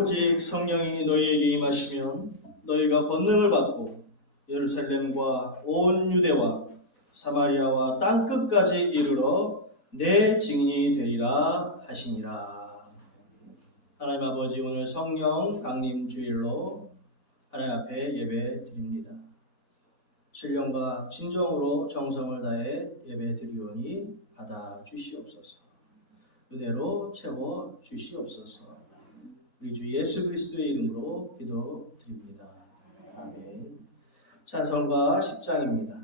오직 성령이 너희에게 임하시면 너희가 권능을 받고 예루살렘과 온 유대와 사마리아와 땅끝까지 이르러 내 증인이 되리라 하시니라. 하나님 아버지, 오늘 성령 강림 주일로 하나님 앞에 예배 드립니다. 신령과 진정으로 정성을 다해 예배 드리오니 받아 주시옵소서. 은혜로 채워 주시옵소서. 우리 주 예수 그리스도의 이름으로 기도드립니다. 아멘. 찬송가 10장입니다.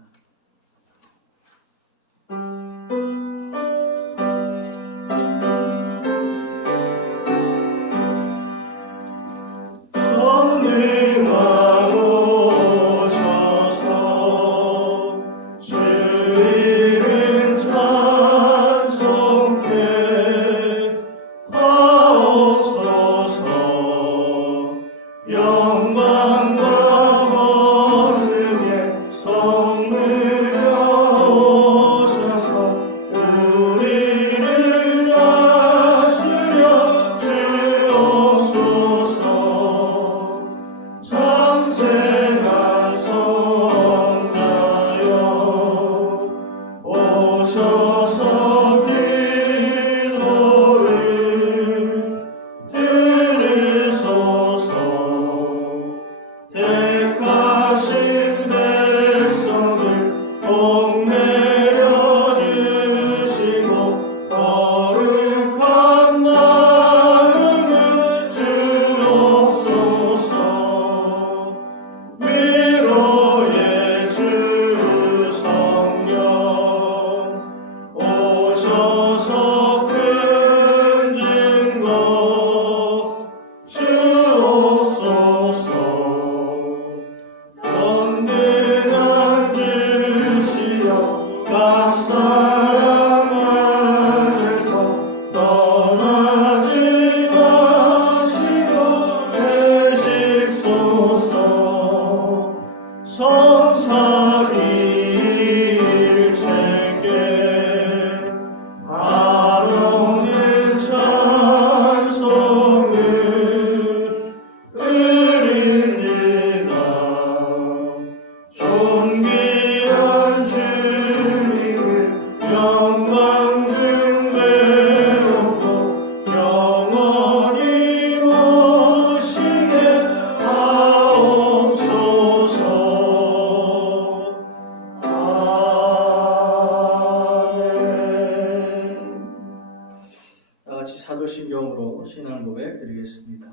사도신경으로 신앙 고백 드리겠습니다.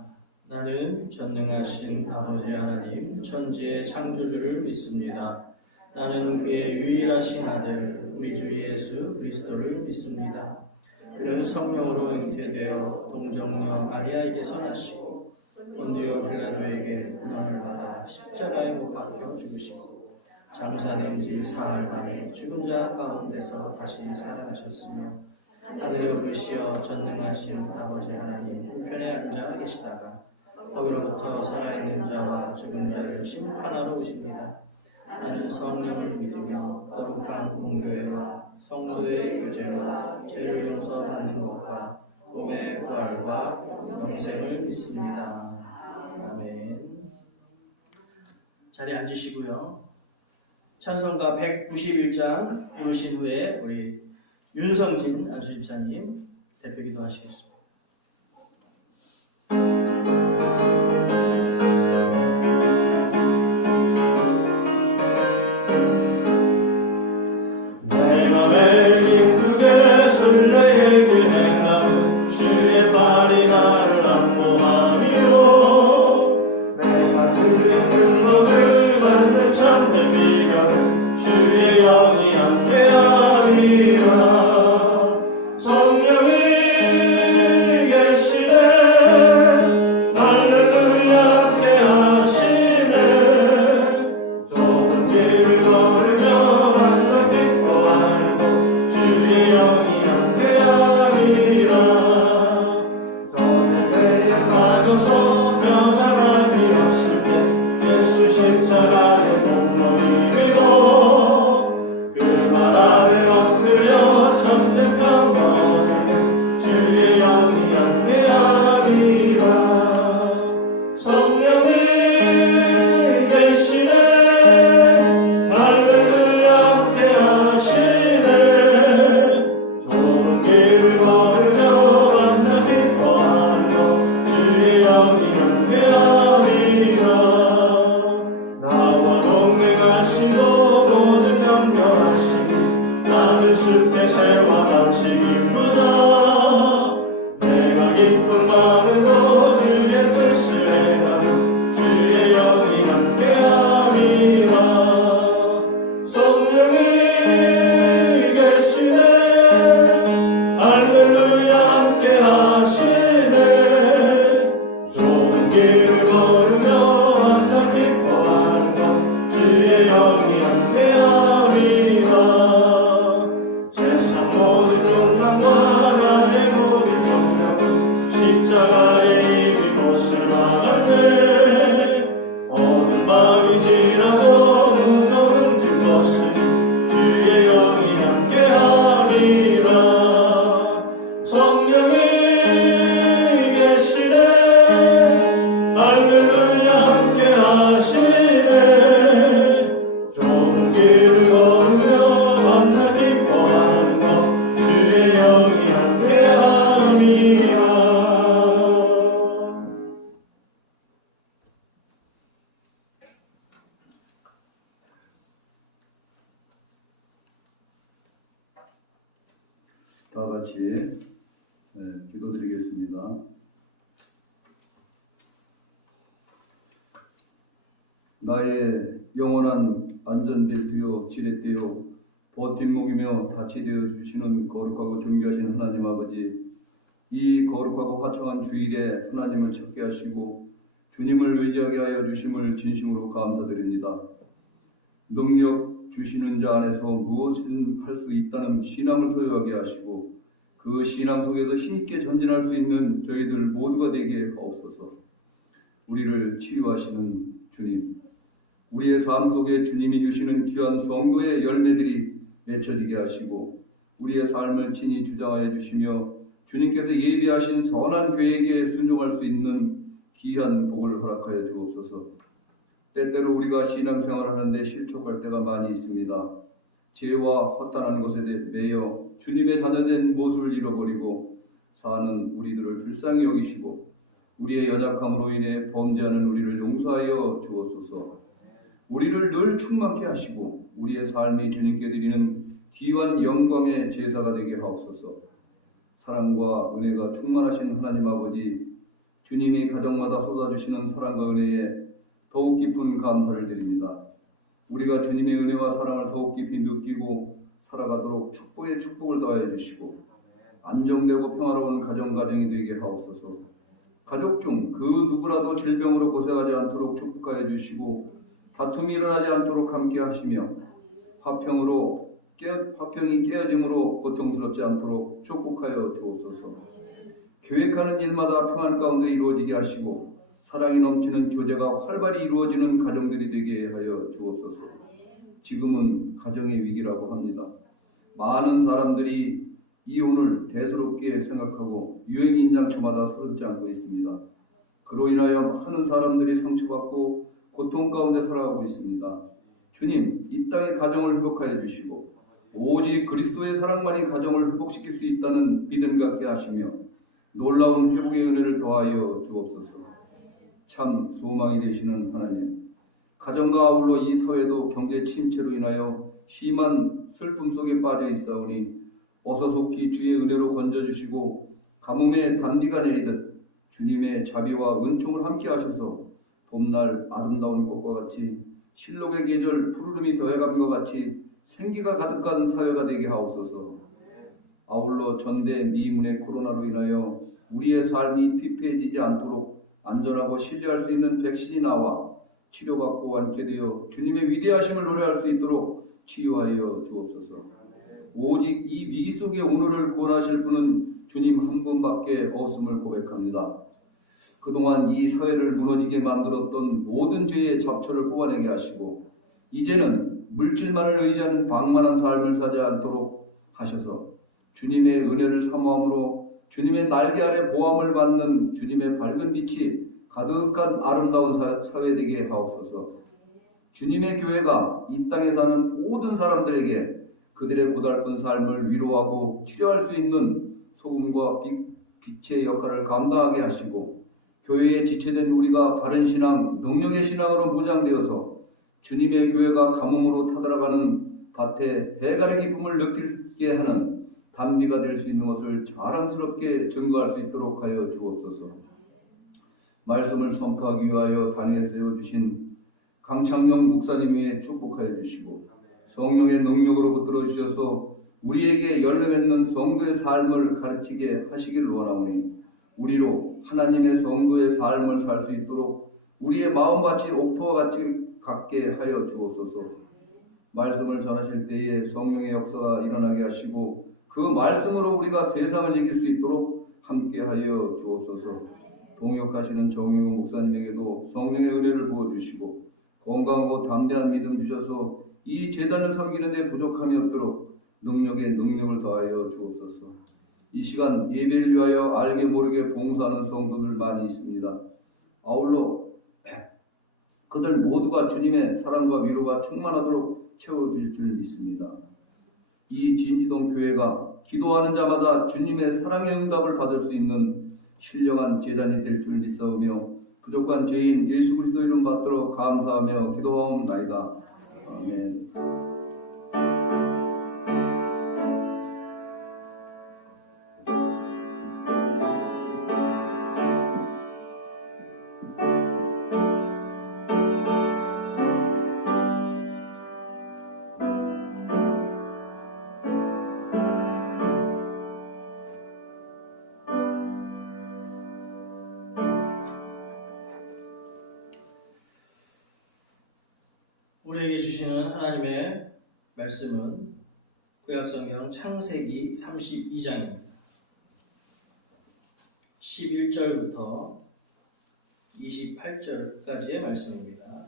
나는 전능하신 아버지 하나님 천지의 창조주를 믿습니다. 나는 그의 유일하신 아들 우리 주 예수 그리스도를 믿습니다. 그는 성령으로 잉태되어 동정녀 마리아에게서 나시고 본디오 빌라도에게 고난을 받아 십자가에 못 박혀 죽으시고 장사된 지 사흘 만에 죽은 자 가운데서 다시 살아나셨으며 하늘에 오르시어 전능하신 아버지 하나님 우편에 앉아 계시다가 거기로부터 살아있는 자와 죽은 자를 심판하러 오십니다. 나는 성령을 믿으며 거룩한 공교회와 성도의 교제와 죄를 용서받는 것과 몸의 부활과 영생을 믿습니다. 아멘. 자리에 앉으시고요. 찬송가 191장 부르신 후에 우리 윤성진 안수집사님 대표기도 하시겠습니다. 내가 매일 기쁘게 순례의 길 행함은 주의 발이 나를 안보하며 내가 주의 능력을 받는 참된 비결은 주의 영이 함께함이라. 성령이 성령이 계시네. 할렐루야 함께 하시네. 좋은 길을 걸으며 만나 기뻐하는 것 주의 영이 함께하리라. 세상 모든 욕망과 나의 모든 정령 십자가의 힘이 못을 막았네. 어두운 밤이 지나고 무거운 짐 벗으니 주의 영이 함께하리라. 성령이 계시네. 할렐루야 함께하시네. 좋은 길을 걸으며 만나 기뻐하는 것 주의 영이 함께하리라. 다 같이 기도드리겠습니다. 나의 영원한 안전벨트요 지렛대요 버팀목이며 다치 되어 주시는 거룩하고 존귀하신 하나님 아버지, 이 거룩하고 화창한 주일에 하나님을 찾게 하시고 주님을 의지하게 하여 주심을 진심으로 감사드립니다. 능력 주시는 자 안에서 무엇은 할 수 있다는 신앙을 소유하게 하시고 그 신앙 속에서 힘있게 전진할 수 있는 저희들 모두가 되게 하옵소서. 우리를 치유하시는 주님, 우리의 삶 속에 주님이 주시는 귀한 성도의 열매들이 맺혀지게 하시고 우리의 삶을 친히 주장하여 주시며 주님께서 예비하신 선한 계획에 순종할 수 있는 귀한 복을 허락하여 주옵소서. 때때로 우리가 신앙생활을 하는데 실족할 때가 많이 있습니다. 죄와 허탄한 것에 매여 주님의 자녀된 모습을 잃어버리고 사는 우리들을 불쌍히 여기시고 우리의 연약함으로 인해 범죄하는 우리를 용서하여 주옵소서. 우리를 늘 충만케 하시고 우리의 삶이 주님께 드리는 귀한 영광의 제사가 되게 하옵소서. 사랑과 은혜가 충만하신 하나님 아버지, 주님이 가정마다 쏟아주시는 사랑과 은혜에 더욱 깊은 감사를 드립니다. 우리가 주님의 은혜와 사랑을 더욱 깊이 느끼고 살아가도록 축복에 축복을 더하여 주시고 안정되고 평화로운 가정이 되게 하옵소서. 가족 중 그 누구라도 질병으로 고생하지 않도록 축복하여 주시고 다툼이 일어나지 않도록 함께 하시며 화평이 깨어짐으로 고통스럽지 않도록 축복하여 주옵소서. 계획하는 일마다 평안 가운데 이루어지게 하시고 사랑이 넘치는 교제가 활발히 이루어지는 가정들이 되게 하여 주옵소서. 지금은 가정의 위기라고 합니다. 많은 사람들이 이혼을 대수롭게 생각하고 유행 인장처마다 서슴지 않고 있습니다. 그로 인하여 많은 사람들이 상처받고 고통 가운데 살아가고 있습니다. 주님, 이 땅의 가정을 회복하여 주시고 오직 그리스도의 사랑만이 가정을 회복시킬 수 있다는 믿음 갖게 하시며 놀라운 회복의 은혜를 더하여 주옵소서. 참 소망이 되시는 하나님, 가정과 아울러 이 사회도 경제 침체로 인하여 심한 슬픔 속에 빠져 있사오니 어서 속히 주의 은혜로 건져주시고 가뭄에 단비가 내리듯 주님의 자비와 은총을 함께 하셔서 봄날 아름다운 꽃과 같이 실록의 계절 푸르름이 더해감과 같이 생기가 가득한 사회가 되게 하옵소서. 아울러 전대 미문의 코로나로 인하여 우리의 삶이 피폐해지지 않도록 안전하고 신뢰할 수 있는 백신이 나와 치료받고 완쾌되어 주님의 위대하심을 노래할 수 있도록 치유하여 주옵소서. 오직 이 위기 속에 오늘을 구원하실 분은 주님 한 분밖에 없음을 고백합니다. 그동안 이 사회를 무너지게 만들었던 모든 죄의 잡초를 뽑아내게 하시고 이제는 물질만을 의지하는 방만한 삶을 사지 않도록 하셔서 주님의 은혜를 사모함으로 주님의 날개 아래 보함을 받는 주님의 밝은 빛이 가득한 아름다운 사회 되게 하옵소서. 주님의 교회가 이 땅에 사는 모든 사람들에게 그들의 고달픈 삶을 위로하고 치료할 수 있는 소금과 빛의 역할을 감당하게 하시고 교회에 지체된 우리가 바른 신앙, 능력의 신앙으로 무장되어서 주님의 교회가 가뭄으로 타들어가는 밭에 해갈의 기쁨을 느끼게 하는 단비가 될 수 있는 것을 자랑스럽게 증거할 수 있도록 하여 주옵소서. 말씀을 선포하기 위하여 단위에 세워주신 강창영 목사님 위에 축복하여 주시고 성령의 능력으로 붙들어 주셔서 우리에게 열매 맺는 성도의 삶을 가르치게 하시길 원하오니 우리로 하나님의 성도의 삶을 살 수 있도록 우리의 마음같이 옥토와 같이 같게 하여 주옵소서. 말씀을 전하실 때에 성령의 역사가 일어나게 하시고 그 말씀으로 우리가 세상을 이길 수 있도록 함께 하여 주옵소서. 동역하시는 정유 목사님에게도 성령의 은혜를 부어주시고 건강하고 담대한 믿음 주셔서 이 제단을 섬기는 데 부족함이 없도록 능력에 능력을 더하여 주옵소서. 이 시간 예배를 위하여 알게 모르게 봉사하는 성도들 많이 있습니다. 아울러 그들 모두가 주님의 사랑과 위로가 충만하도록 채워질 줄 믿습니다. 이 진지동 교회가 기도하는 자마다 주님의 사랑의 응답을 받을 수 있는 신령한 제단이 될 줄 믿사오며 부족한 죄인 예수 그리스도 이름 받들어 감사하며 기도하옵나이다. 아멘. 우리에게 주시는 하나님의 말씀은 구약성경 창세기 32장입니다. 11절부터 28절까지의 말씀입니다.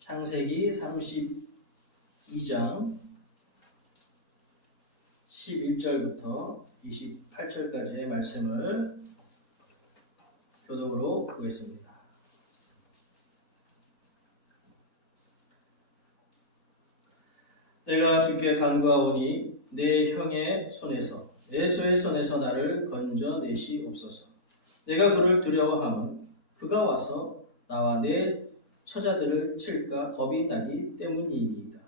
창세기 32장 11절부터 28절까지의 말씀을 교독으로 보겠습니다. 내가 주께 간구하오니 내 형의 손에서 에서의 손에서 나를 건져내시옵소서. 내가 그를 두려워함은 그가 와서 나와 내 처자들을 칠까 겁이 나기 때문이니이다.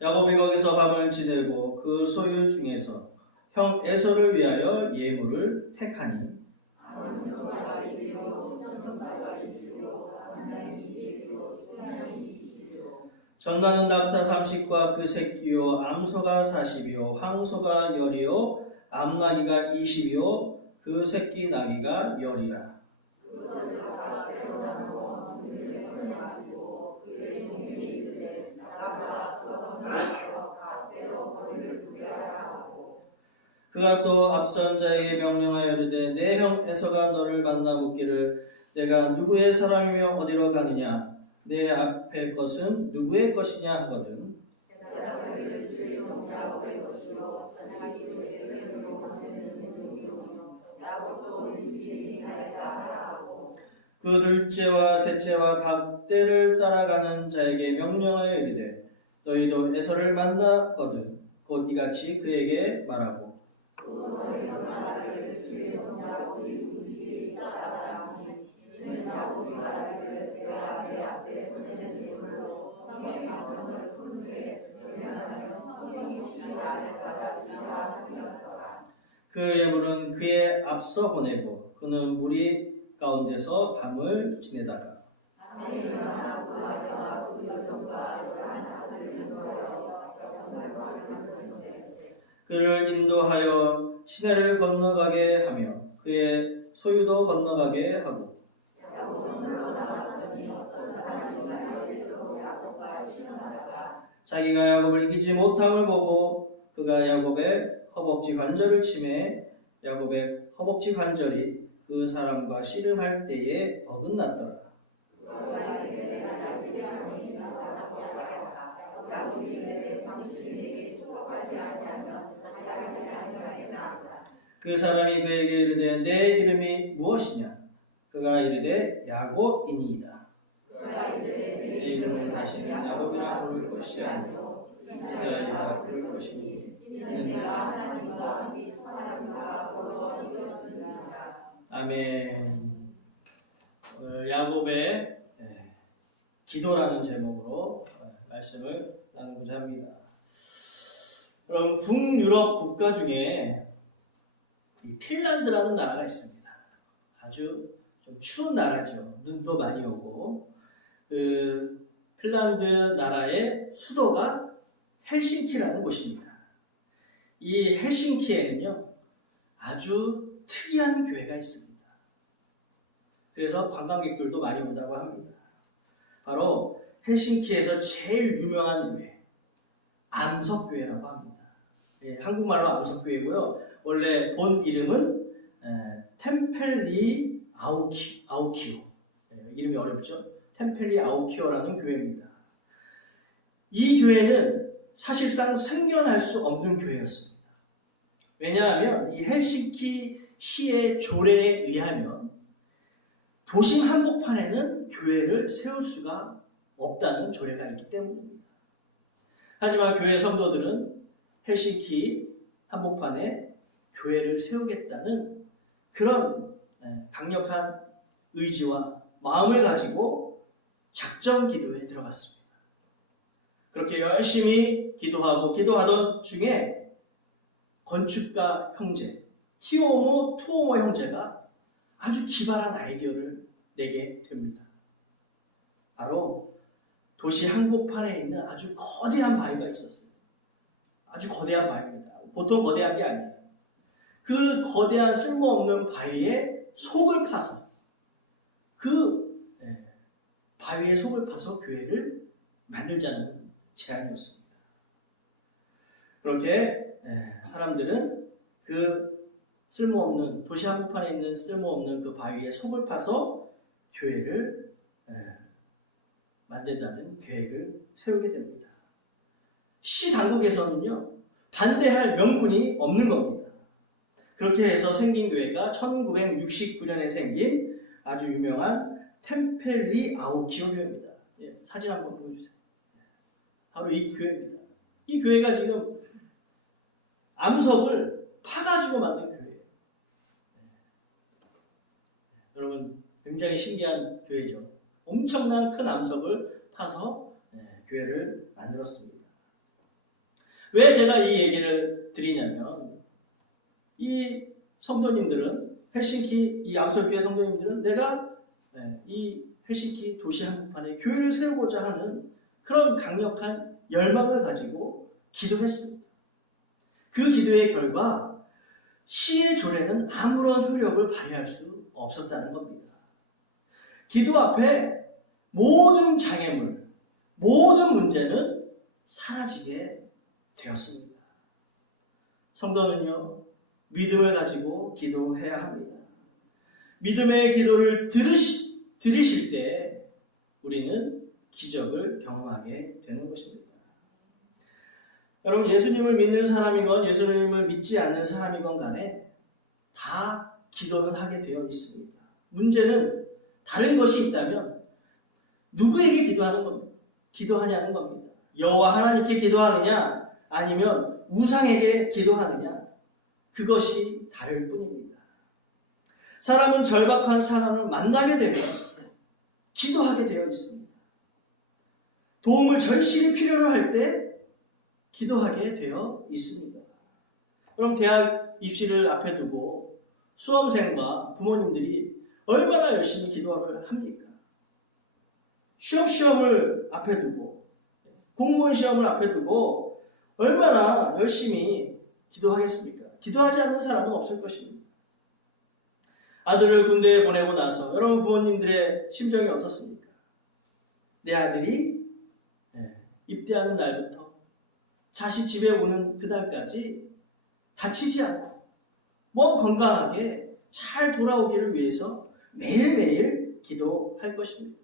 야곱이 거기서 밤을 지내고 그 소유 중에서 형 에서를 위하여 예물을 택하니 전가는 남자 30과 그 새끼요 암소가 40이요 황소가 10이요 암나귀가 20이요 그 새끼 나귀가 10이라. 그가 또 앞선 자에게 명령하여 이르되 내 형 에서가 너를 만나 묻기를 내가 누구의 사람이며 어디로 가느냐 내 앞의 것은 누구의 것이냐 하거든. 그 둘째와 셋째와 각 때를 따라가는 자에게 명령하여 이르되 너희도 에서를 만나거든 곧 이같이 그에게 말하고 그 예물은 그의 앞서 보내고 그는 무리 가운데서 밤을 지내다가 그를 인도하여 시내를 건너가게 하며 그의 소유도 건너가게 하고 자기가 야곱을 이기지 못함을 보고 그가 야곱의 허벅지 관절을 치매 야곱의 허벅지 관절이 그 사람과 씨름할 때에 어긋났더라. 그 사람이 그에게 이르되 내 이름이 무엇이냐? 그가 이르되 야곱이니이다. 내 이름을 다시는 야곱이라 부를 것이 아니요 이스라엘이라 부를 것이니 이는 내가 하나님과 함께 사람과 거룩하였습니다. 아멘. 야곱의 기도라는 제목으로 말씀을 나누고자 합니다. 그럼 북유럽 국가 중에 이 핀란드라는 나라가 있습니다. 아주 좀 추운 나라죠. 눈도 많이 오고. 그 핀란드 나라의 수도가 헬싱키라는 곳입니다. 이 헬싱키에는요, 아주 특이한 교회가 있습니다. 그래서 관광객들도 많이 온다고 합니다. 바로 헬싱키에서 제일 유명한 교회, 암석교회라고 합니다. 예, 한국말로 암석교회고요. 원래 본 이름은 템펠리 아우키오. 이름이 어렵죠? 템펠리 아우키오라는 교회입니다. 이 교회는 사실상 생겨날 수 없는 교회였습니다. 왜냐하면 이 헬싱키 시의 조례에 의하면 도심 한복판에는 교회를 세울 수가 없다는 조례가 있기 때문입니다. 하지만 교회 성도들은 헬싱키 한복판에 교회를 세우겠다는 그런 강력한 의지와 마음을 가지고 작정 기도에 들어갔습니다. 그렇게 열심히 기도하던 중에 건축가 형제 투오모 형제가 아주 기발한 아이디어를 내게 됩니다. 바로 도시 한복판에 있는 아주 거대한 바위가 있었어요. 아주 거대한 바위입니다. 보통 거대한 게 아니에요. 그 거대한 쓸모없는 바위에 속을 파서 바위에 속을 파서 교회를 만들자는 제안이었습니다. 그렇게 사람들은 그 쓸모없는 도시 한복판에 있는 쓸모없는 그 바위에 속을 파서 교회를 만든다는 계획을 세우게 됩니다. 시 당국에서는요, 반대할 명분이 없는 겁니다. 그렇게 해서 생긴 교회가 1969년에 생긴 아주 유명한 템펠리 아우키오 교회입니다. 예, 사진 한번 보여주세요. 바로 이 교회입니다. 이 교회가 지금 암석을 파가지고 만든 교회예요. 여러분, 굉장히 신기한 교회죠. 엄청난 큰 암석을 파서 교회를 만들었습니다. 왜 제가 이 얘기를 드리냐면, 이 성도님들은, 헬싱키 이 암석교회 성도님들은 내가 이 헬싱키 도시 한복판에 교회를 세우고자 하는 그런 강력한 열망을 가지고 기도했습니다. 그 기도의 결과 시의 조례는 아무런 효력을 발휘할 수 없었다는 겁니다. 기도 앞에 모든 장애물, 모든 문제는 사라지게 되었습니다. 성도는요, 믿음을 가지고 기도해야 합니다. 믿음의 기도를 들으실 때 우리는 기적을 경험하게 되는 것입니다. 여러분, 예수님을 믿는 사람이건 예수님을 믿지 않는 사람이건 간에 다 기도는 하게 되어 있습니다. 문제는 다른 것이 있다면 누구에게 기도하냐는 겁니다. 여호와 하나님께 기도하느냐 아니면 우상에게 기도하느냐, 그것이 다를 뿐입니다. 사람은 절박한 사람을 만나게 되면 기도하게 되어 있습니다. 도움을 절실히 필요로 할 때 기도하게 되어 있습니다. 그럼 대학 입시를 앞에 두고 수험생과 부모님들이 얼마나 열심히 기도를 합니까? 시험을 앞에 두고, 공무원 시험을 앞에 두고 얼마나 열심히 기도하겠습니까? 기도하지 않는 사람은 없을 것입니다. 아들을 군대에 보내고 나서 여러분 부모님들의 심정이 어떻습니까? 내 아들이 입대하는 날부터 다시 집에 오는 그날까지 다치지 않고 몸 건강하게 잘 돌아오기를 위해서 매일매일 기도할 것입니다.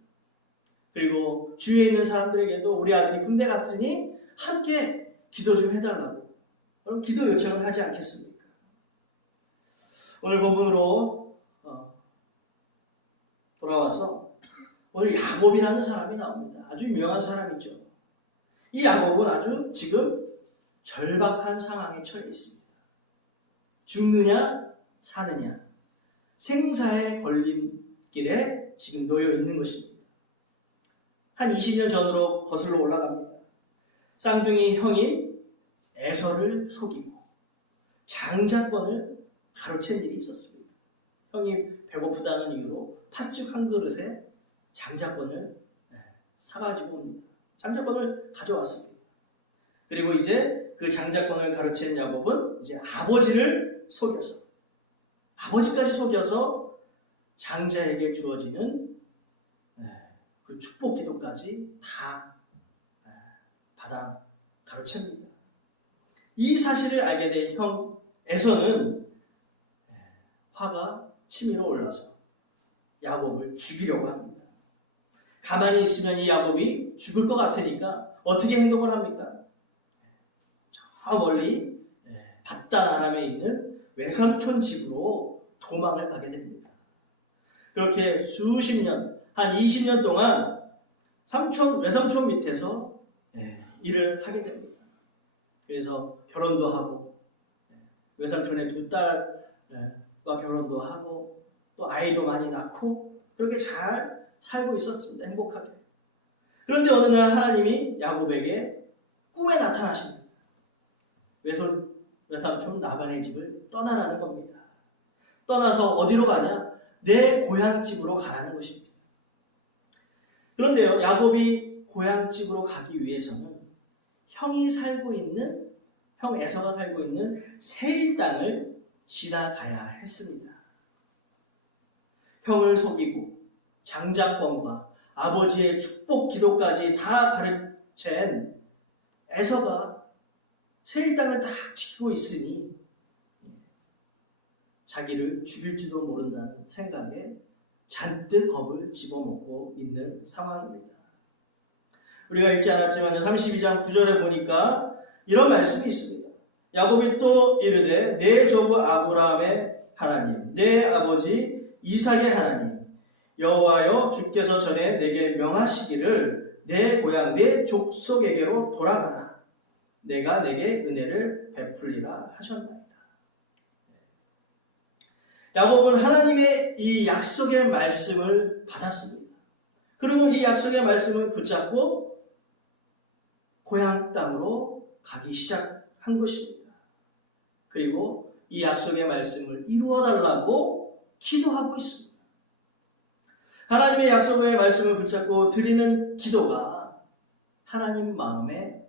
그리고 주위에 있는 사람들에게도 우리 아들이 군대 갔으니 함께 기도 좀 해달라고, 그럼 기도 요청을 하지 않겠습니까? 오늘 본문으로 돌아와서 오늘 야곱이라는 사람이 나옵니다. 아주 유명한 사람이죠. 이 야곱은 아주 지금 절박한 상황에 처해 있습니다. 죽느냐 사느냐, 생사의 걸림길에 지금 놓여 있는 것입니다. 한 20년 전으로 거슬러 올라갑니다. 쌍둥이 형인 에서를 속이고 장자권을 가로챈 일이 있었습니다. 형이 배고프다는 이유로 팥죽 한 그릇에 장자권을 사가지고 옵니다. 장자권을 가져왔습니다. 그리고 이제 그 장자권을 가로챈 야곱은 이제 아버지를 속여서, 아버지까지 속여서 장자에게 주어지는 그 축복 기도까지 다 받아 가로챕니다. 이 사실을 알게 된 형 에서는 화가 치밀어 올라서 야곱을 죽이려고 합니다. 가만히 있으면 이 야곱이 죽을 것 같으니까 어떻게 행동을 합니까? 저 멀리 밧단 아람에 있는 외삼촌 집으로 도망을 가게 됩니다. 그렇게 수십 년, 한 20년 동안 외삼촌 밑에서 일을 하게 됩니다. 그래서 결혼도 하고 외삼촌의 두 딸과 결혼도 하고 또 아이도 많이 낳고 그렇게 잘 살고 있었습니다. 행복하게. 그런데 어느 날 하나님이 야곱에게 꿈에 나타나십니다. 외삼촌 라반의 집을 떠나라는 겁니다. 떠나서 어디로 가냐? 내 고향집으로 가라는 것입니다. 그런데요, 야곱이 고향집으로 가기 위해서는 형 에서가 살고 있는 세일 땅을 지나가야 했습니다. 형을 속이고 장자권과 아버지의 축복 기도까지 다 가르친 에서가 세일 땅을 딱 지키고 있으니 자기를 죽일지도 모른다는 생각에 잔뜩 겁을 집어먹고 있는 상황입니다. 우리가 읽지 않았지만 32장 9절에 보니까 이런 말씀이 있습니다. 야곱이 또 이르되 내 조부 아브라함의 하나님, 내 아버지 이삭의 하나님 여호와여, 주께서 전에 내게 명하시기를 내 고향 내 족속에게로 돌아가라. 내가 내게 은혜를 베풀리라 하셨나이다. 야곱은 하나님의 이 약속의 말씀을 받았습니다. 그리고 이 약속의 말씀을 붙잡고 고향 땅으로 가기 시작한 것입니다. 그리고 이 약속의 말씀을 이루어달라고 기도하고 있습니다. 하나님의 약속의 말씀을 붙잡고 드리는 기도가 하나님 마음에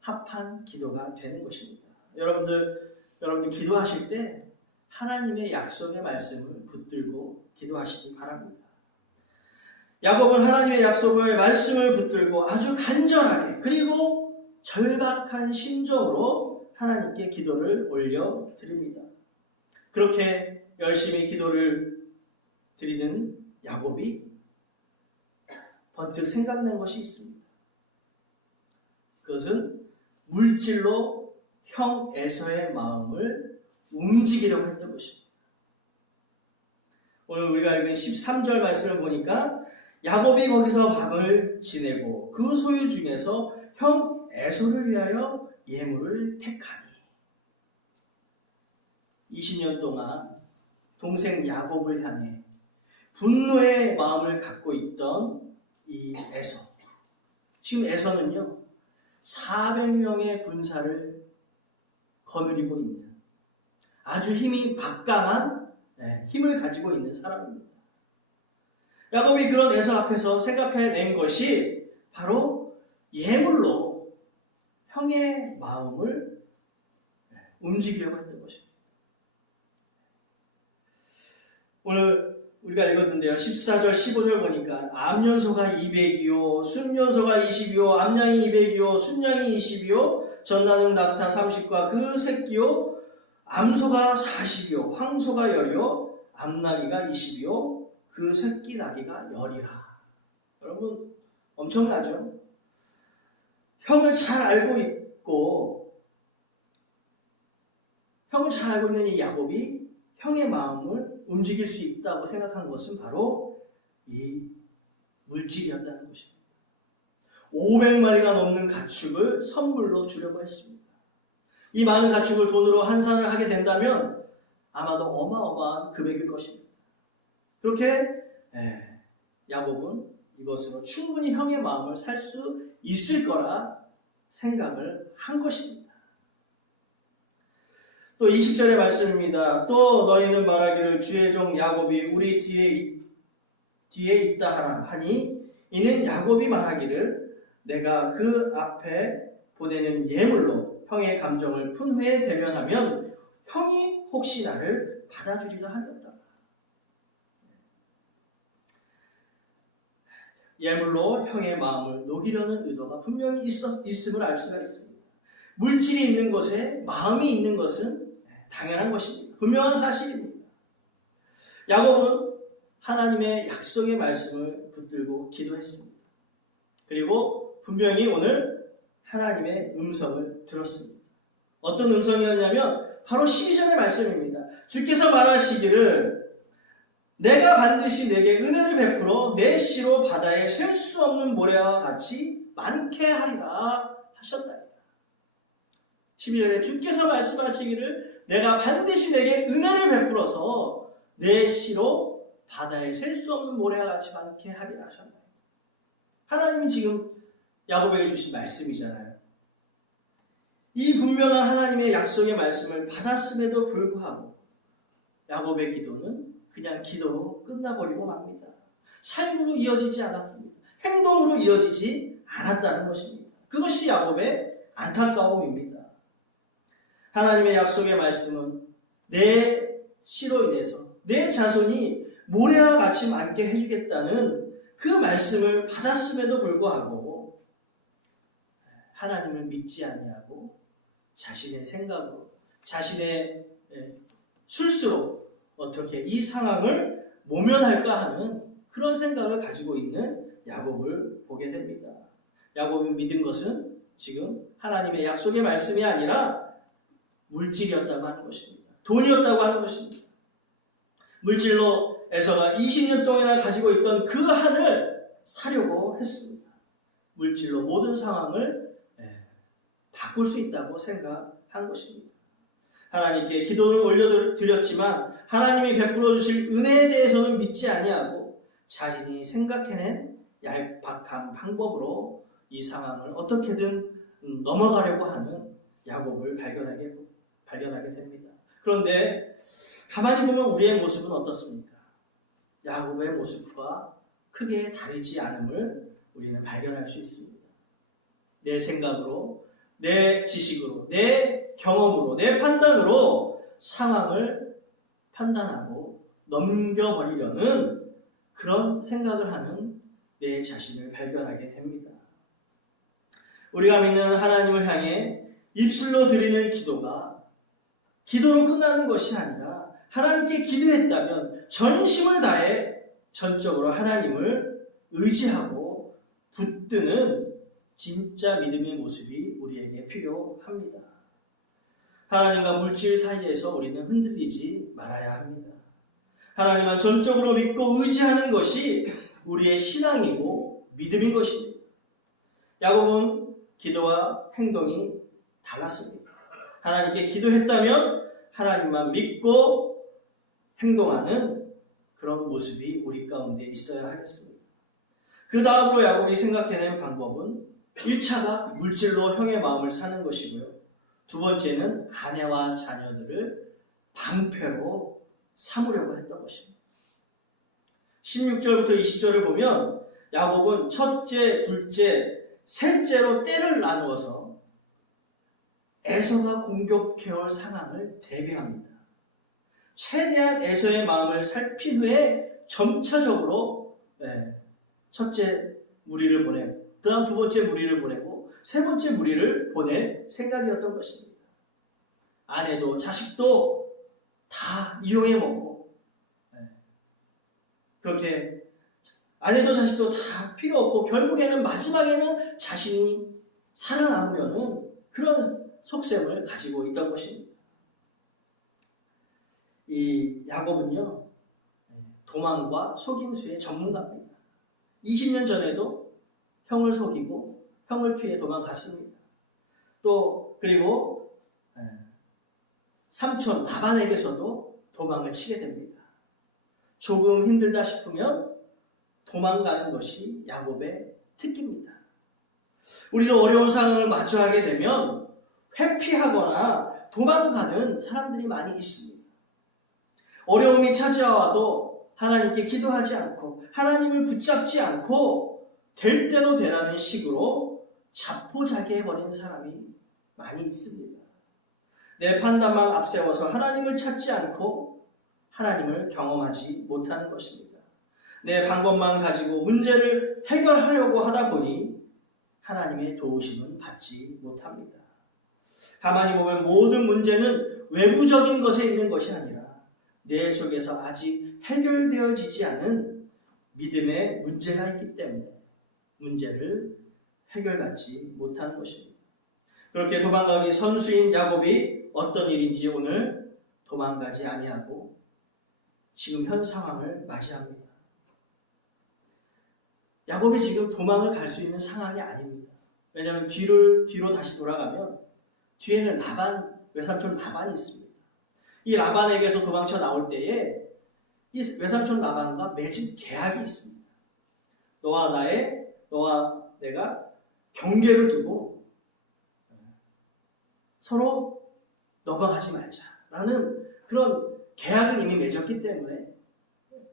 합한 기도가 되는 것입니다. 여러분들 기도하실 때 하나님의 약속의 말씀을 붙들고 기도하시기 바랍니다. 야곱은 하나님의 약속의 말씀을 붙들고 아주 간절하게 그리고 절박한 심정으로 하나님께 기도를 올려드립니다. 그렇게 열심히 기도를 드리는 야곱이 번뜩 생각난 것이 있습니다. 그것은 물질로 형 에서의 마음을 움직이려고 했던 것입니다. 오늘 우리가 읽은 13절 말씀을 보니까 야곱이 거기서 밤을 지내고 그 소유 중에서 형 에서를 위하여 예물을 택하니 20년 동안 동생 야곱을 향해 분노의 마음을 갖고 있던 이 에서, 지금 에서는요 400명의 군사를 거느리고 있는 아주 힘이 막강한 힘을 가지고 있는 사람입니다. 야곱이 그런 에서 앞에서 생각해낸 것이 바로 예물로 형의 마음을 움직이려고 했던 것입니다. 오늘 우리가 읽었는데요. 14절, 15절 보니까 암연소가 200이요, 순연소가 20이요, 암양이 200이요, 순양이 20이요, 전나는 낙타 30과 그 새끼요, 암소가 40이요, 황소가 10이요, 암나귀가 20이요, 그 새끼 나귀가 10이라. 여러분 엄청나죠? 형을 잘 알고 있는 이 야곱이 형의 마음을 움직일 수 있다고 생각한 것은 바로 이 물질이었다는 것입니다. 500마리가 넘는 가축을 선물로 주려고 했습니다. 이 많은 가축을 돈으로 환산을 하게 된다면 아마도 어마어마한 금액일 것입니다. 그렇게 야곱은 이것으로 충분히 형의 마음을 살 수 있을 거라 생각을 한 것입니다. 또 20절의 말씀입니다. 또 너희는 말하기를 주의 종 야곱이 우리 뒤에 있다 하라 하니 이는 야곱이 말하기를 내가 그 앞에 보내는 예물로 형의 감정을 푼 후에 대면하면 형이 혹시 나를 받아주리라 하였다. 예물로 형의 마음을 녹이려는 의도가 분명히 있음을 알 수가 있습니다. 물질이 있는 것에 마음이 있는 것은 당연한 것입니다. 분명한 사실입니다. 야곱은 하나님의 약속의 말씀을 붙들고 기도했습니다. 그리고 분명히 오늘 하나님의 음성을 들었습니다. 어떤 음성이었냐면 바로 12절의 말씀입니다. 주께서 말하시기를 내가 반드시 내게 은혜를 베풀어 내 씨로 바다에 셀 수 없는 모래와 같이 많게 하리라 하셨다. 12절에 주께서 말씀하시기를 내가 반드시 내게 은혜를 베풀어서 내 씨로 바다에 셀 수 없는 모래와 같이 많게 하리라 하셨다. 하나님이 지금 야곱에게 주신 말씀이잖아요. 이 분명한 하나님의 약속의 말씀을 받았음에도 불구하고 야곱의 기도는 그냥 기도로 끝나버리고 맙니다. 삶으로 이어지지 않았습니다. 행동으로 이어지지 않았다는 것입니다. 그것이 야곱의 안타까움입니다. 하나님의 약속의 말씀은 내 씨로 인해서 내 자손이 모래와 같이 많게 해주겠다는 그 말씀을 받았음에도 불구하고 하나님을 믿지 아니하고 자신의 생각으로 자신의 술수로 어떻게 이 상황을 모면할까 하는 그런 생각을 가지고 있는 야곱을 보게 됩니다. 야곱이 믿은 것은 지금 하나님의 약속의 말씀이 아니라 물질이었다고 하는 것입니다. 돈이었다고 하는 것입니다. 물질로 에서가 20년 동안이나 가지고 있던 그 한을 사려고 했습니다. 물질로 모든 상황을 바꿀 수 있다고 생각한 것입니다. 하나님께 기도를 올려드렸지만 하나님이 베풀어 주실 은혜에 대해서는 믿지 아니하고 자신이 생각해낸 얄팍한 방법으로 이 상황을 어떻게든 넘어가려고 하는 야곱을 발견하게 됩니다. 그런데 가만히 보면 우리의 모습은 어떻습니까? 야곱의 모습과 크게 다르지 않음을 우리는 발견할 수 있습니다. 내 생각으로, 내 지식으로, 내 경험으로, 내 판단으로 상황을 판단하고 넘겨버리려는 그런 생각을 하는 내 자신을 발견하게 됩니다. 우리가 믿는 하나님을 향해 입술로 드리는 기도가 기도로 끝나는 것이 아니라 하나님께 기도했다면 전심을 다해 전적으로 하나님을 의지하고 붙드는 진짜 믿음의 모습이 우리에게 필요합니다. 하나님과 물질 사이에서 우리는 흔들리지 말아야 합니다. 하나님만 전적으로 믿고 의지하는 것이 우리의 신앙이고 믿음인 것입니다. 야곱은 기도와 행동이 달랐습니다. 하나님께 기도했다면 하나님만 믿고 행동하는 그런 모습이 우리 가운데 있어야 하겠습니다. 그 다음으로 야곱이 생각해낸 방법은 1차가 물질로 형의 마음을 사는 것이고요. 두 번째는 아내와 자녀들을 방패로 삼으려고 했던 것입니다. 16절부터 20절을 보면 야곱은 첫째, 둘째, 셋째로 때를 나누어서 에서가 공격해올 상황을 대비합니다. 최대한 에서의 마음을 살핀 후에 점차적으로 첫째 무리를 보내고 그 다음 두 번째 무리를 보내고 세 번째 무리를 보낼 생각이었던 것입니다. 아내도 자식도 다 이용해 먹고 그렇게 아내도 자식도 다 필요 없고 결국에는 마지막에는 자신이 살아남으려는 그런 속셈을 가지고 있던 것입니다. 이 야곱은요 도망과 속임수의 전문가입니다. 20년 전에도 형을 속이고 형을 피해 도망갔습니다. 또 그리고 삼촌 라반에게서도 도망을 치게 됩니다. 조금 힘들다 싶으면 도망가는 것이 야곱의 특기입니다. 우리도 어려운 상황을 마주하게 되면 회피하거나 도망가는 사람들이 많이 있습니다. 어려움이 찾아와도 하나님께 기도하지 않고 하나님을 붙잡지 않고 될 대로 되라는 식으로 자포자기해버린 사람이 많이 있습니다. 내 판단만 앞세워서 하나님을 찾지 않고 하나님을 경험하지 못하는 것입니다. 내 방법만 가지고 문제를 해결하려고 하다 보니 하나님의 도우심은 받지 못합니다. 가만히 보면 모든 문제는 외부적인 것에 있는 것이 아니라 내 속에서 아직 해결되어지지 않은 믿음의 문제가 있기 때문에 문제를 해결받지 못하는 것입니다. 그렇게 도망가기 선수인 야곱이 어떤 일인지 오늘 도망가지 아니하고 지금 현 상황을 맞이합니다. 야곱이 지금 도망을 갈 수 있는 상황이 아닙니다. 왜냐하면 뒤로 다시 돌아가면 뒤에는 외삼촌 라반이 있습니다. 이 라반에게서 도망쳐 나올 때에 이 외삼촌 라반과 맺은 계약이 있습니다. 너와 내가 경계를 두고 서로 넘어가지 말자라는 그런 계약을 이미 맺었기 때문에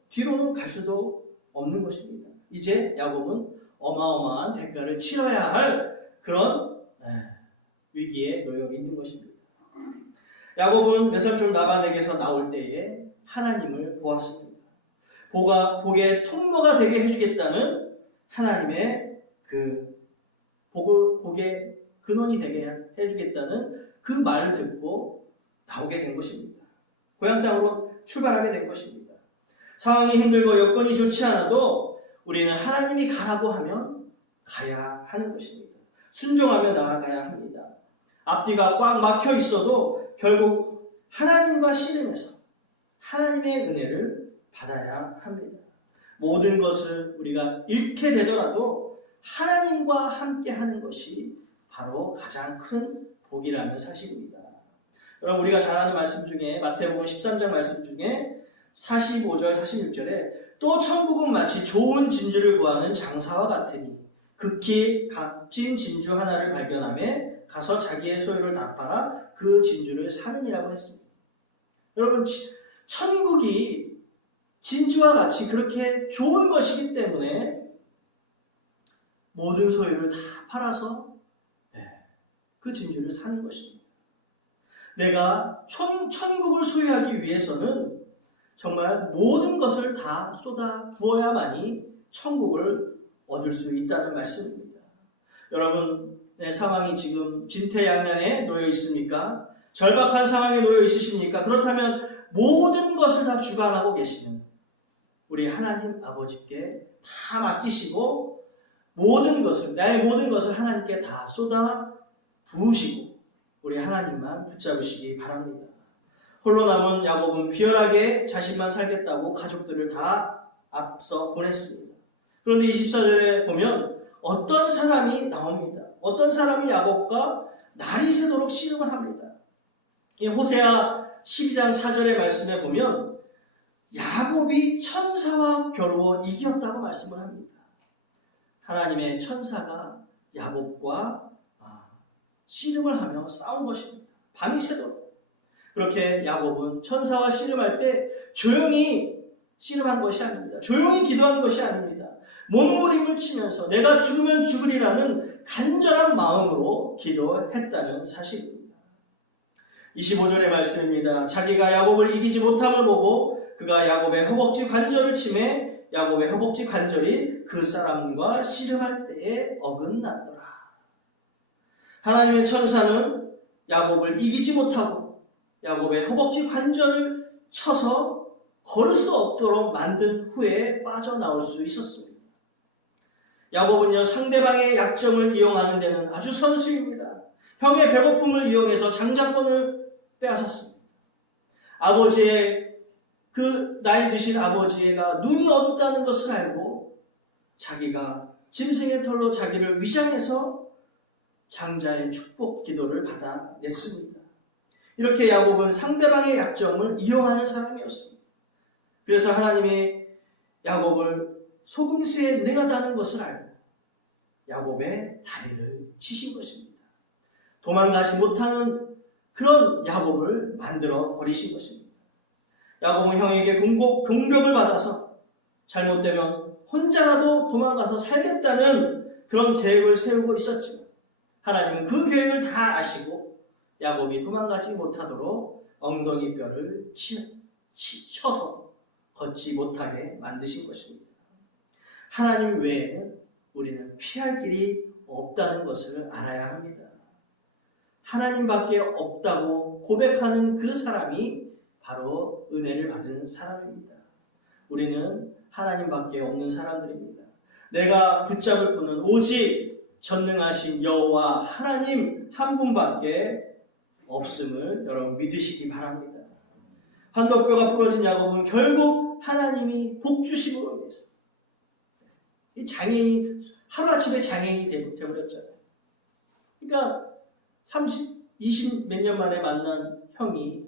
뒤로는 갈 수도 없는 것입니다. 이제 야곱은 어마어마한 대가를 치러야 할 그런 위기에 놓여 있는 것입니다. 야곱은 외삼촌 라반에게서 나올 때에 하나님을 보았습니다. 복의 통로가 되게 해주겠다는 하나님의 복의 근원이 되게 해주겠다는 그 말을 듣고 나오게 된 것입니다. 고향 땅으로 출발하게 된 것입니다. 상황이 힘들고 여건이 좋지 않아도 우리는 하나님이 가라고 하면 가야 하는 것입니다. 순종하며 나아가야 합니다. 앞뒤가 꽉 막혀 있어도 결국 하나님과 씨름해서 하나님의 은혜를 받아야 합니다. 모든 것을 우리가 잃게 되더라도 하나님과 함께 하는 것이 바로 가장 큰 복이라는 사실입니다. 여러분, 우리가 잘 아는 말씀 중에 마태복음 13장 말씀 중에 45절 46절에 또 천국은 마치 좋은 진주를 구하는 장사와 같으니 극히 값진 진주 하나를 발견하며 가서 자기의 소유를 다 팔아 그 진주를 사느니라고 했습니다. 여러분, 천국이 진주와 같이 그렇게 좋은 것이기 때문에 모든 소유를 다 팔아서 그 진주를 사는 것입니다. 내가 천국을 소유하기 위해서는 정말 모든 것을 다 쏟아 부어야만이 천국을 얻을 수 있다는 말씀입니다. 여러분의 상황이 지금 진퇴양난에 놓여 있습니까? 절박한 상황에 놓여 있으십니까? 그렇다면 모든 것을 다 주관하고 계시는 우리 하나님 아버지께 다 맡기시고 나의 모든 것을 하나님께 다 쏟아 부으시고 우리 하나님만 붙잡으시기 바랍니다. 홀로 남은 야곱은 비열하게 자신만 살겠다고 가족들을 다 앞서 보냈습니다. 그런데 24절에 보면 어떤 사람이 나옵니다. 어떤 사람이 야곱과 날이 새도록 씨름을 합니다. 이 호세아 12장 4절의 말씀에 보면 야곱이 천사와 겨루어 이겼다고 말씀을 합니다. 하나님의 천사가 야곱과 씨름을 하며 싸운 것입니다. 밤이 새도록. 그렇게 야곱은 천사와 씨름할 때 조용히 씨름한 것이 아닙니다. 조용히 기도한 것이 아닙니다. 몸부림을 치면서 내가 죽으면 죽으리라는 간절한 마음으로 기도했다는 사실입니다. 25절의 말씀입니다. 자기가 야곱을 이기지 못함을 보고 그가 야곱의 허벅지 관절을 치매 야곱의 허벅지 관절이 그 사람과 씨름할 때에 어긋났더라. 하나님의 천사는 야곱을 이기지 못하고 야곱의 허벅지 관절을 쳐서 걸을 수 없도록 만든 후에 빠져나올 수 있었습니다. 야곱은요, 상대방의 약점을 이용하는 데는 아주 선수입니다. 형의 배고픔을 이용해서 장자권을 빼앗았습니다. 아버지의 나이 드신 아버지가 눈이 없다는 것을 알고 자기가 짐승의 털로 자기를 위장해서 장자의 축복 기도를 받아냈습니다. 이렇게 야곱은 상대방의 약점을 이용하는 사람이었습니다. 그래서 하나님이 야곱을 소금수에 능하다는 것을 알고 야곱의 다리를 치신 것입니다. 도망가지 못하는 그런 야곱을 만들어 버리신 것입니다. 야곱은 형에게 공격을 받아서 잘못되면 혼자라도 도망가서 살겠다는 그런 계획을 세우고 있었지만 하나님은 그 계획을 다 아시고 야곱이 도망가지 못하도록 엉덩이 뼈를 쳐서 걷지 못하게 만드신 것입니다. 하나님 외에는 우리는 피할 길이 없다는 것을 알아야 합니다. 하나님밖에 없다고 고백하는 그 사람이 바로 은혜를 받은 사람입니다. 우리는 하나님밖에 없는 사람들입니다. 내가 붙잡을 분은 오직 전능하신 여호와 하나님 한 분밖에 없음을 여러분 믿으시기 바랍니다. 한덕뼈가 부러진 야곱은 결국 하나님이 복 주심으로 인해서 이 장애인이 하루아침에 장애인이 되어버렸잖아요. 그러니까 20 몇 년 만에 만난 형이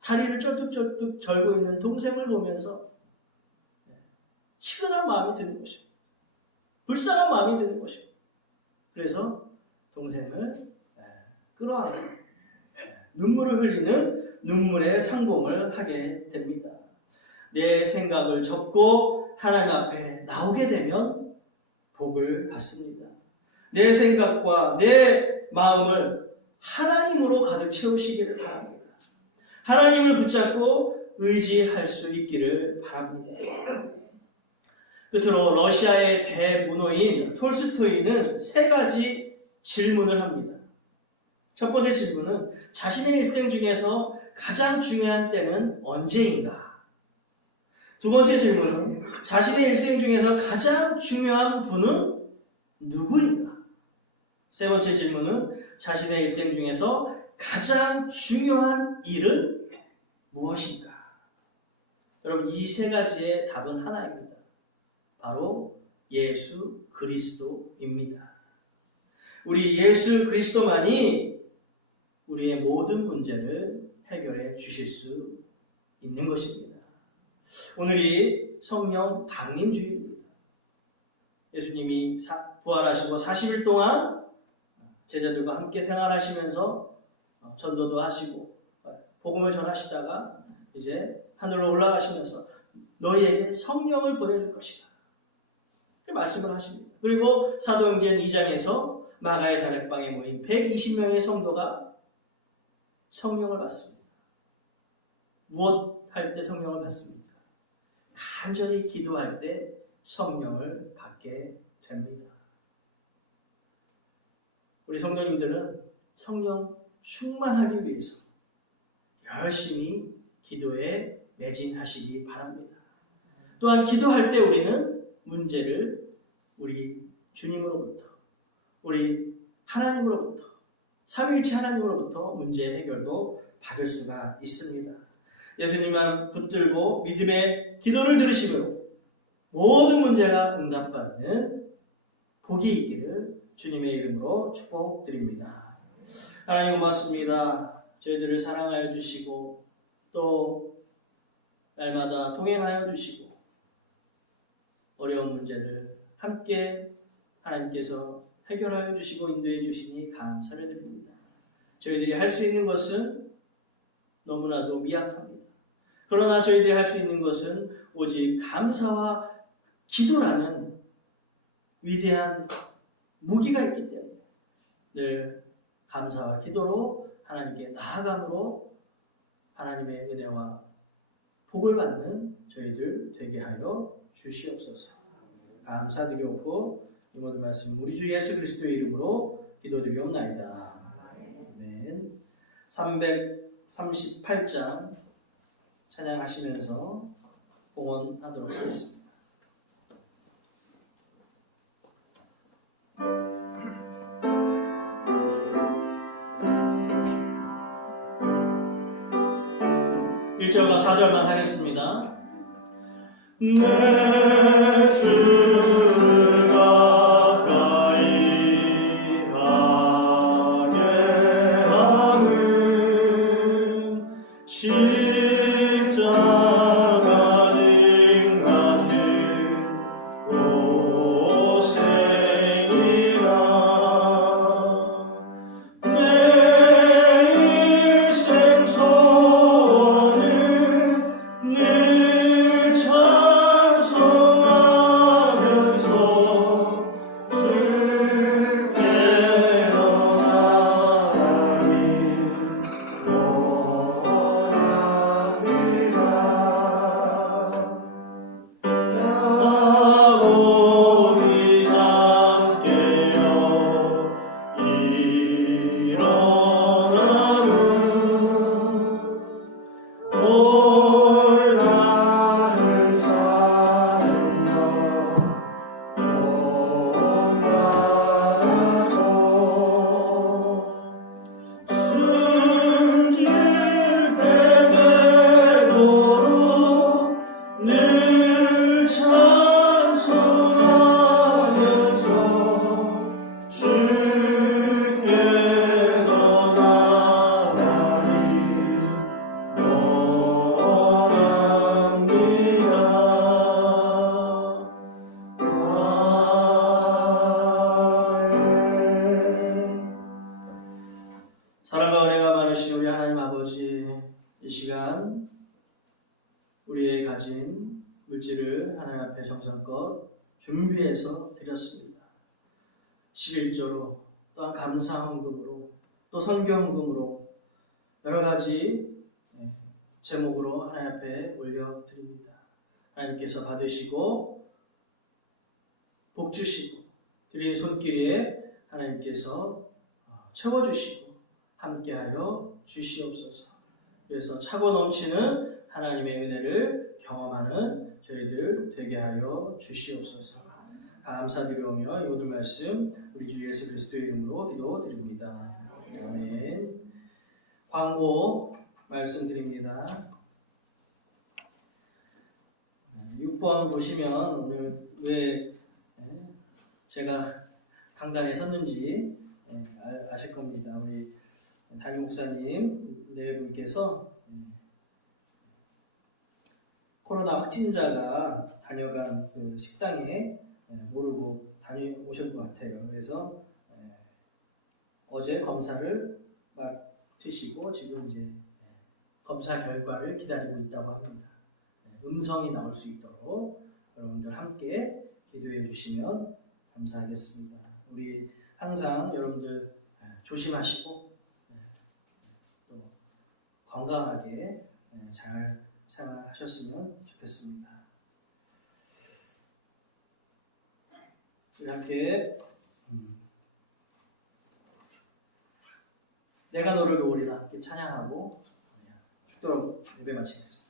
다리를 쩔뚝쩔뚝 절고 있는 동생을 보면서 치근한 마음이 드는 것입니다. 불쌍한 마음이 드는 것입니다. 그래서 동생을 끌어안고 눈물을 흘리는 눈물의 상봉을 하게 됩니다. 내 생각을 접고 하나님 앞에 나오게 되면 복을 받습니다. 내 생각과 내 마음을 하나님으로 가득 채우시기를 바랍니다. 하나님을 붙잡고 의지할 수 있기를 바랍니다. 끝으로 러시아의 대문호인 톨스토이는 3가지 질문을 합니다. 첫 번째 질문은 자신의 일생 중에서 가장 중요한 때는 언제인가? 두 번째 질문은 자신의 일생 중에서 가장 중요한 분은 누구인가? 세 번째 질문은 자신의 일생 중에서 가장 중요한 일은 무엇인가? 여러분, 이 3가지의 답은 하나입니다. 바로 예수 그리스도입니다. 우리 예수 그리스도만이 우리의 모든 문제를 해결해 주실 수 있는 것입니다. 오늘이 성령 강림주일입니다. 예수님이 부활하시고 40일 동안 제자들과 함께 생활하시면서 전도도 하시고 복음을 전하시다가 이제 하늘로 올라가시면서 너희에게 성령을 보내줄 것이다. 말씀을 하십니다. 그리고 사도행전 2장에서 마가의 다락방에 모인 120명의 성도가 성령을 받습니다. 무엇 할 때 성령을 받습니까? 간절히 기도할 때 성령을 받게 됩니다. 우리 성도님들은 성령 충만하기 위해서 열심히 기도에 매진하시기 바랍니다. 또한 기도할 때 우리는 문제를 우리 주님으로부터, 우리 하나님으로부터, 삼위일체 하나님으로부터 문제 해결도 받을 수가 있습니다. 예수님만 붙들고 믿음의 기도를 들으시므로 모든 문제가 응답받는 복이 있기를 주님의 이름으로 축복드립니다. 하나님 고맙습니다. 저희들을 사랑하여 주시고 또 날마다 동행하여 주시고 어려운 문제를 함께 하나님께서 해결하여 주시고 인도해 주시니 감사를 드립니다. 저희들이 할 수 있는 것은 너무나도 미약합니다. 그러나 저희들이 할 수 있는 것은 오직 감사와 기도라는 위대한 무기가 있기 때문에 늘 감사와 기도로 하나님께 나아감으로 하나님의 은혜와 복을 받는 저희들 되게 하여 주시옵소서. 감사드리옵고 이 모든 말씀 우리 주 예수 그리스도의 이름으로 기도드리옵나이다. 아멘. 338장 찬양하시면서 봉헌하도록 하겠습니다. (1절과 4절만) 하겠습니다. 내 주를 가까이 하게 하는 십자가 진 같은 고생이라 내 위해 가진 물질을 하나님 앞에 정성껏 준비해서 드렸습니다. 11조로 또한 감사헌금으로 또 선교헌금으로 여러 가지 제목으로 하나님 앞에 올려드립니다. 하나님께서 받으시고 복 주시고 드린 손길에 하나님께서 채워주시고 함께하여 주시옵소서. 그래서 차고 넘치는 하나님의 은혜를 경험하는 저희들 되게 하여 주시옵소서. 감사드리오며 이 오늘 말씀 우리 주 예수 그리스도의 이름으로 기도드립니다. 아멘. 광고 말씀드립니다. 6번 보시면 오늘 왜 제가 강단에 섰는지 아실 겁니다. 우리 담임 목사님 네 분께서 코로나 확진자가 다녀간 그 식당에 모르고 다녀오신 것 같아요. 그래서 어제 검사를 맡으시고 지금 이제 검사 결과를 기다리고 있다고 합니다. 음성이 나올 수 있도록 여러분들 함께 기도해 주시면 감사하겠습니다. 우리 항상 여러분들 조심하시고 또 건강하게 잘 생활하셨으면 좋겠습니다. 우리 함께 내가 너를 도우리라 함께 찬양하고 축도록 예배 마치겠습니다.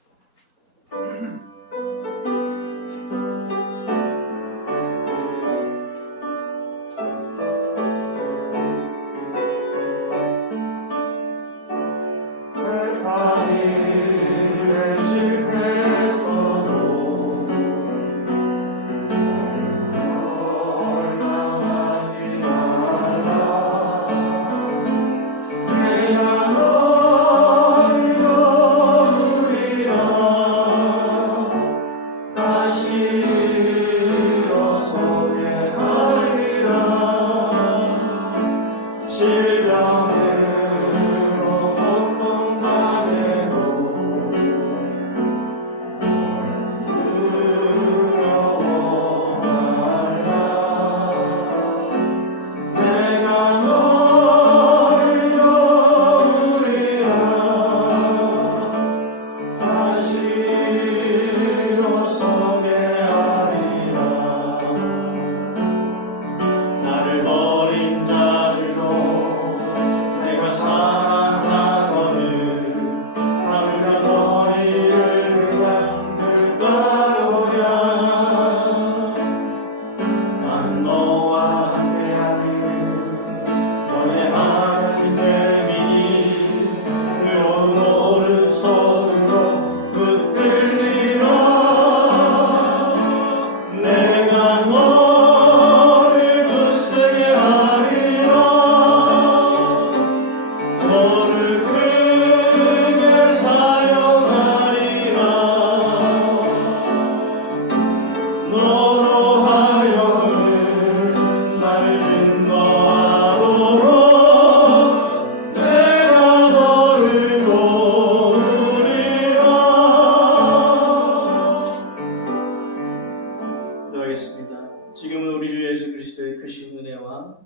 지금은 우리 주 예수 그리스도의 크신 은혜와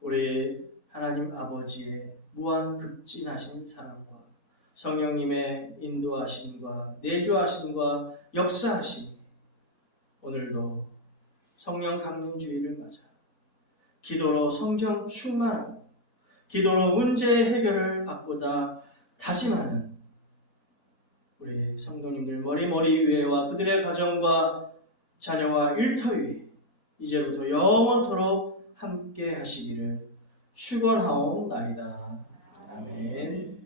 우리 하나님 아버지의 무한 극진하신 사랑과 성령님의 인도하심과 내주하심과 역사하심, 오늘도 성령 강림주의를 맞아 기도로 성경 충만하고 기도로 문제 해결을 바꾸다 다짐하는 우리 성도님들 머리 위에와 그들의 가정과 자녀와 일터 위에 이제부터 영원토록 함께 하시기를 축원하옵나이다. 아멘.